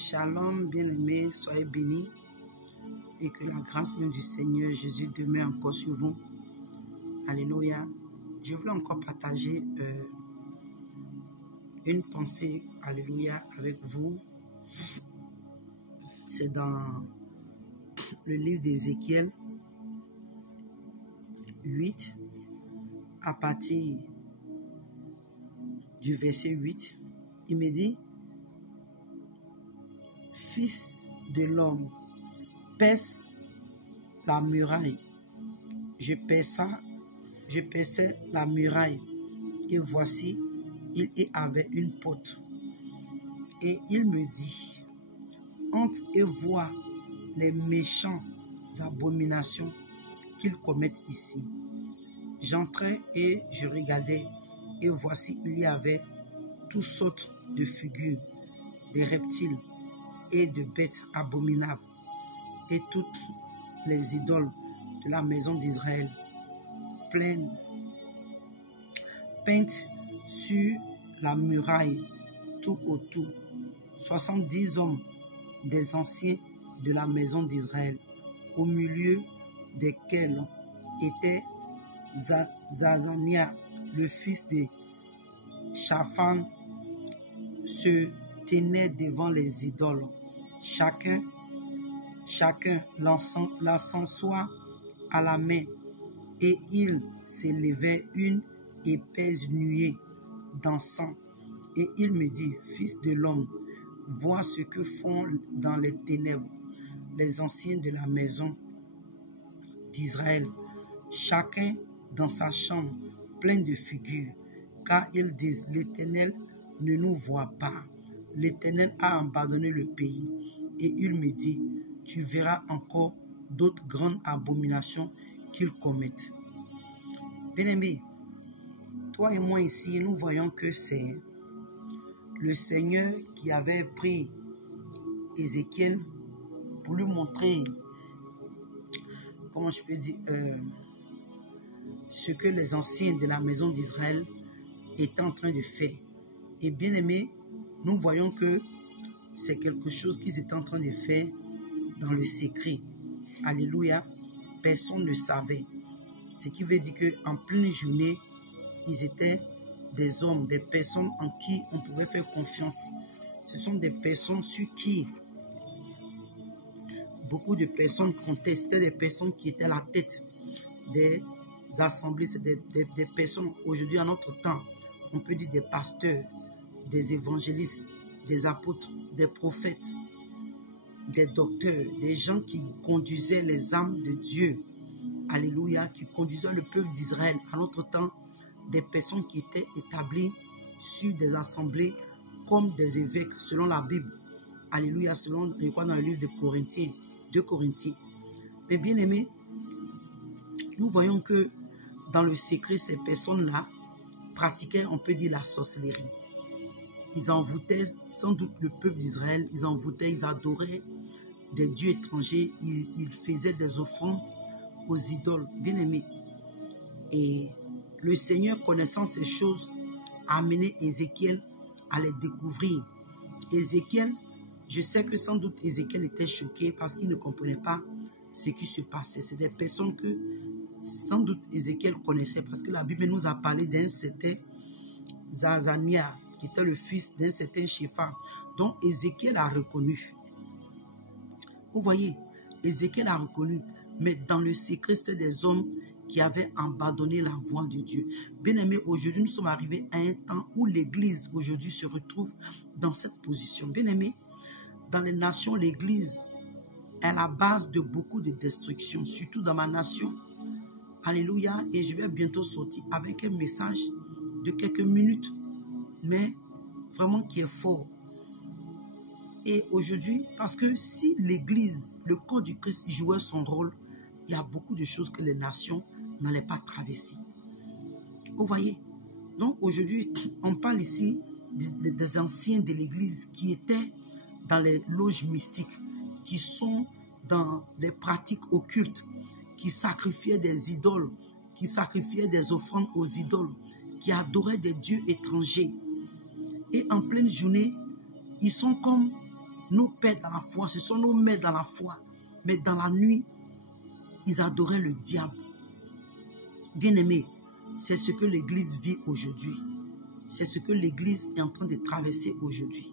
Shalom, bien-aimés, soyez bénis et que la grâce même du Seigneur Jésus demeure encore sur vous. Alléluia. Je voulais encore partager une pensée, alléluia, avec vous. C'est dans le livre d'Ézéchiel 8, à partir du verset 8. Il me dit: Fils de l'homme, perce la muraille. Je perçais la muraille, et voici, il y avait une porte. Et il me dit: entre et vois les méchantes abominations qu'ils commettent ici. J'entrai et je regardais, et voici, il y avait toutes sortes de figures, des reptiles et de bêtes abominables, et toutes les idoles de la maison d'Israël, peintes sur la muraille tout autour. 70 hommes des anciens de la maison d'Israël, au milieu desquels était Zazania, le fils de Shaphan, se tenait devant les idoles, chacun l'encensoir à la main, et il s'élevait une épaisse nuée d'encens. Et il me dit: Fils de l'homme, vois ce que font dans les ténèbres les anciens de la maison d'Israël, chacun dans sa chambre pleine de figures, car ils disent: l'Éternel ne nous voit pas. L'Éternel a abandonné le pays. Et il me dit: tu verras encore d'autres grandes abominations qu'ils commettent. Bien-aimés, toi et moi ici, nous voyons que c'est le Seigneur qui avait pris Ézéchiel pour lui montrer, comment je peux dire, ce que les anciens de la maison d'Israël étaient en train de faire. Et bien aimé, nous voyons que c'est quelque chose qu'ils étaient en train de faire dans le secret. Alléluia. Personne ne savait. Ce qui veut dire qu'en pleine journée, ils étaient des hommes, des personnes en qui on pouvait faire confiance. Ce sont des personnes sur qui beaucoup de personnes contestaient, des personnes qui étaient à la tête des assemblées. C'est des personnes, aujourd'hui, à notre temps, on peut dire des pasteurs, des évangélistes, des apôtres, des prophètes, des docteurs, des gens qui conduisaient les âmes de Dieu. Alléluia, qui conduisaient le peuple d'Israël. À notre temps, des personnes qui étaient établies sur des assemblées comme des évêques, selon la Bible. Alléluia, selon, je crois, dans le livre de Corinthiens, 2 Corinthiens. Mais bien aimés, nous voyons que dans le secret, ces personnes-là pratiquaient, on peut dire, la sorcellerie. Ils envoûtaient sans doute le peuple d'Israël, ils adoraient des dieux étrangers, ils faisaient des offrandes aux idoles, bien aimés. Et le Seigneur, connaissant ces choses, a amené Ézéchiel à les découvrir. Ézéchiel, je sais que sans doute Ézéchiel était choqué parce qu'il ne comprenait pas ce qui se passait. C'est des personnes que sans doute Ézéchiel connaissait, parce que la Bible nous a parlé d'un certain Zazania, qui était le fils d'un certain Shaphan, dont Ézéchiel a reconnu. Vous voyez, Ézéchiel a reconnu, mais dans le secret, c'était des hommes qui avaient abandonné la voie de Dieu. Bien aimé, aujourd'hui, nous sommes arrivés à un temps où l'Église, aujourd'hui, se retrouve dans cette position. Bien aimé, dans les nations, l'Église est à la base de beaucoup de destruction, surtout dans ma nation. Alléluia, et je vais bientôt sortir avec un message de quelques minutes, mais vraiment qui est fort. Et aujourd'hui, parce que si l'Église, le corps du Christ jouait son rôle, il y a beaucoup de choses que les nations n'allaient pas traverser. Vous voyez? Donc aujourd'hui, on parle ici des anciens de l'Église qui étaient dans les loges mystiques, qui sont dans les pratiques occultes, qui sacrifiaient des idoles, qui sacrifiaient des offrandes aux idoles, qui adoraient des dieux étrangers. Et en pleine journée, ils sont comme nos pères dans la foi, ce sont nos mères dans la foi. Mais dans la nuit, ils adoraient le diable. Bien-aimés, c'est ce que l'Église vit aujourd'hui. C'est ce que l'Église est en train de traverser aujourd'hui.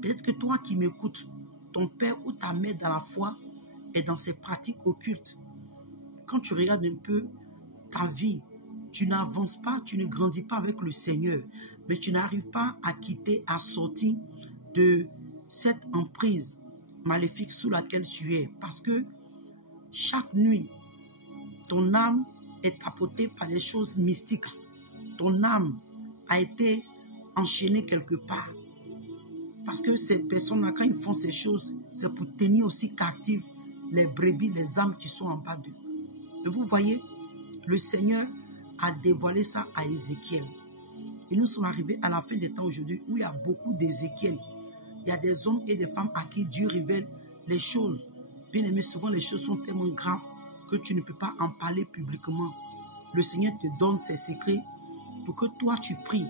Peut-être que toi qui m'écoutes, ton père ou ta mère dans la foi est dans ses pratiques occultes. Quand tu regardes un peu ta vie, tu n'avances pas, tu ne grandis pas avec le Seigneur, mais tu n'arrives pas à quitter, à sortir de cette emprise maléfique sous laquelle tu es. Parce que chaque nuit, ton âme est tapoté par des choses mystiques. Ton âme a été enchaînée quelque part. Parce que ces personnes-là, quand ils font ces choses, c'est pour tenir aussi captives les brebis, les âmes qui sont en bas d'eux. Et vous voyez, le Seigneur a dévoilé ça à Ézéchiel. Et nous sommes arrivés à la fin des temps aujourd'hui où il y a beaucoup d'Ézéchiel. Il y a des hommes et des femmes à qui Dieu révèle les choses. Bien aimé, souvent les choses sont tellement graves que tu ne peux pas en parler publiquement. Le Seigneur te donne ses secrets pour que toi tu pries.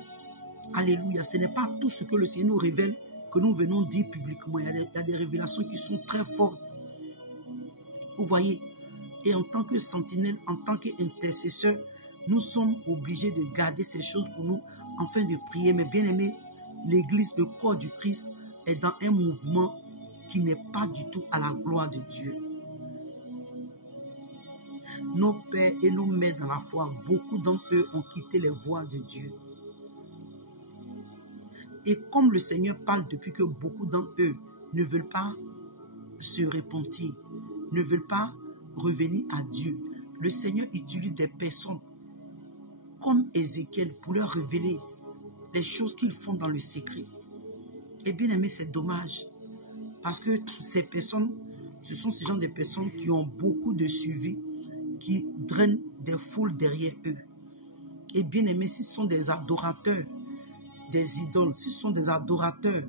Alléluia. Ce n'est pas tout ce que le Seigneur nous révèle que nous venons dire publiquement. Il y a des révélations qui sont très fortes. Vous voyez. Et en tant que sentinelle, en tant qu'intercesseur, nous sommes obligés de garder ces choses pour nous afin de prier. Mais bien aimé, l'Église, le corps du Christ est dans un mouvement qui n'est pas du tout à la gloire de Dieu. Nos pères et nos mères dans la foi, beaucoup d'entre eux ont quitté les voies de Dieu. Et comme le Seigneur parle depuis que beaucoup d'entre eux ne veulent pas se repentir, ne veulent pas revenir à Dieu, le Seigneur utilise des personnes comme Ézéchiel pour leur révéler les choses qu'ils font dans le secret. Et bien aimé, c'est dommage. Parce que ces personnes, ce sont ces gens de personnes qui ont beaucoup de suivi, qui drainent des foules derrière eux. Et bien aimé, si ce sont des adorateurs des idoles, si ce sont des adorateurs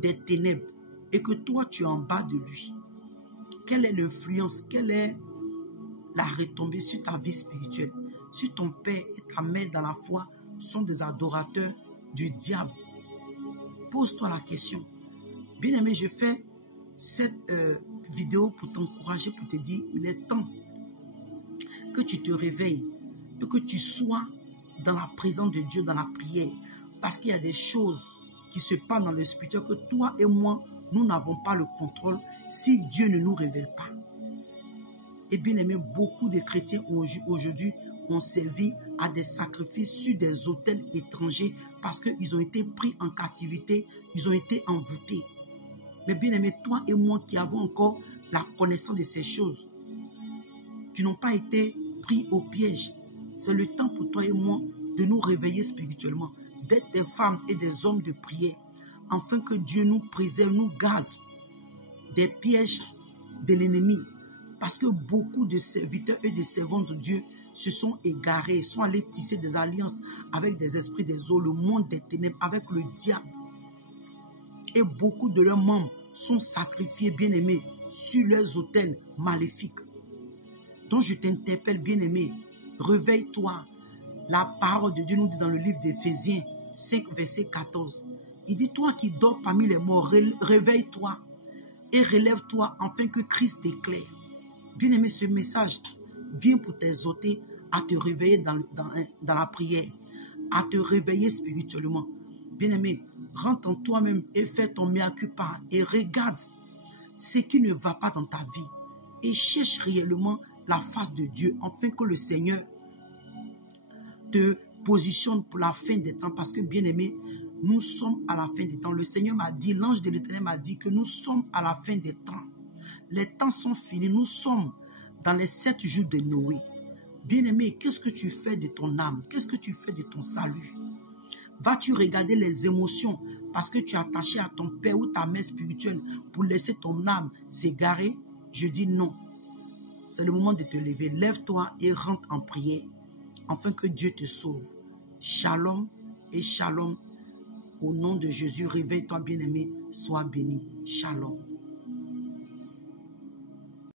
des ténèbres, et que toi tu es en bas de lui, quelle est l'influence, quelle est la retombée sur ta vie spirituelle? Si ton père et ta mère dans la foi sont des adorateurs du diable, pose-toi la question. Bien aimé, je fais cette vidéo pour t'encourager, pour te dire, il est temps que tu te réveilles et que tu sois dans la présence de Dieu, dans la prière. Parce qu'il y a des choses qui se passent dans le spirituel que toi et moi, nous n'avons pas le contrôle si Dieu ne nous révèle pas. Et bien aimé, beaucoup de chrétiens aujourd'hui ont servi à des sacrifices sur des autels étrangers parce qu'ils ont été pris en captivité, ils ont été envoûtés. Mais bien aimé, toi et moi qui avons encore la connaissance de ces choses, qui n'ont pas été pris au piège, c'est le temps pour toi et moi de nous réveiller spirituellement, d'être des femmes et des hommes de prière, afin que Dieu nous préserve, nous garde des pièges de l'ennemi. Parce que beaucoup de serviteurs et de servantes de Dieu se sont égarés, sont allés tisser des alliances avec des esprits des eaux, le monde des ténèbres, avec le diable. Et beaucoup de leurs membres sont sacrifiés, bien-aimés, sur leurs autels maléfiques. Donc je t'interpelle, bien-aimé, réveille-toi. La parole de Dieu nous dit dans le livre d'Éphésiens 5, verset 14. Il dit, toi qui dors parmi les morts, réveille-toi et relève-toi afin que Christ t'éclaire. Bien-aimé, ce message vient pour t'exhorter à te réveiller dans la prière, à te réveiller spirituellement. Bien-aimé, rentre en toi-même et fais ton mea culpa et regarde ce qui ne va pas dans ta vie et cherche réellement la face de Dieu afin que le Seigneur te positionne pour la fin des temps. Parce que, bien-aimé, nous sommes à la fin des temps. Le Seigneur m'a dit, l'ange de l'Éternel m'a dit que nous sommes à la fin des temps. Les temps sont finis. Nous sommes dans les 7 jours de Noé. Bien-aimé, qu'est-ce que tu fais de ton âme? Qu'est-ce que tu fais de ton salut? Vas-tu regarder les émotions parce que tu es attaché à ton père ou ta mère spirituelle pour laisser ton âme s'égarer? Je dis non. C'est le moment de te lever. Lève-toi et rentre en prière afin que Dieu te sauve. Shalom et shalom. Au nom de Jésus, réveille-toi, bien-aimé. Sois béni. Shalom.